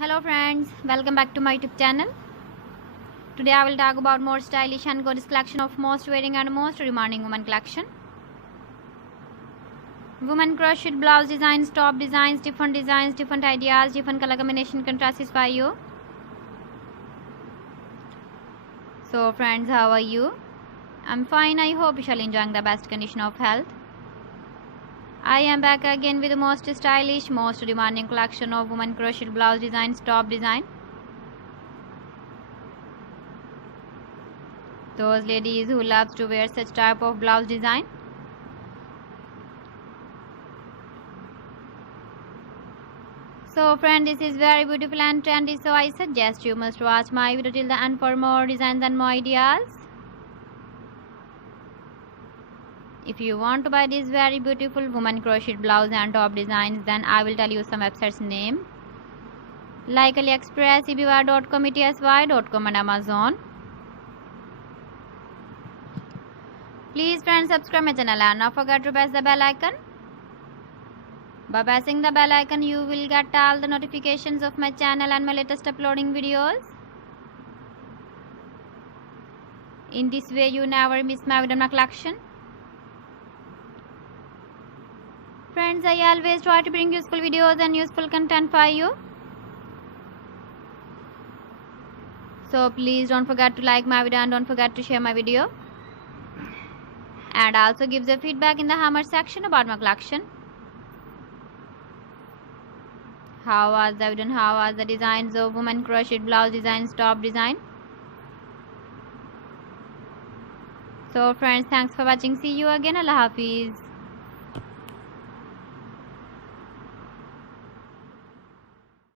Hello friends, welcome back to my YouTube channel. Today I will talk about more stylish and gorgeous collection of most wearing and most demanding women collection. Women crocheted blouse designs, top designs, different ideas, different color combination can satisfy you. So friends, how are you? I'm fine. I hope you shall enjoying the best condition of health. I am back again with the most stylish, most demanding collection of women crocheted blouse designs, top design. Those ladies who loves to wear such type of blouse design. So friend, this is very beautiful and trendy, so I suggest you must watch my video till the end for more designs and more ideas. If you want to buy this very beautiful woman crocheted blouse and top designs, then I will tell you some websites name like AliExpress, eBay.com, etsy.com and Amazon. Please friends, subscribe my channel and not forget to press the bell icon. By pressing the bell icon, you will get all the notifications of my channel and my latest uploading videos. In this way, you never miss my video collection. Friends, I always try to bring useful videos and useful content for you. So please don't forget to like my video and don't forget to share my video. And also give the feedback in the comment section about my collection. How was the video and how was the designs of women crocheted blouse designs, top design. So friends, thanks for watching. See you again. Allah Hafiz.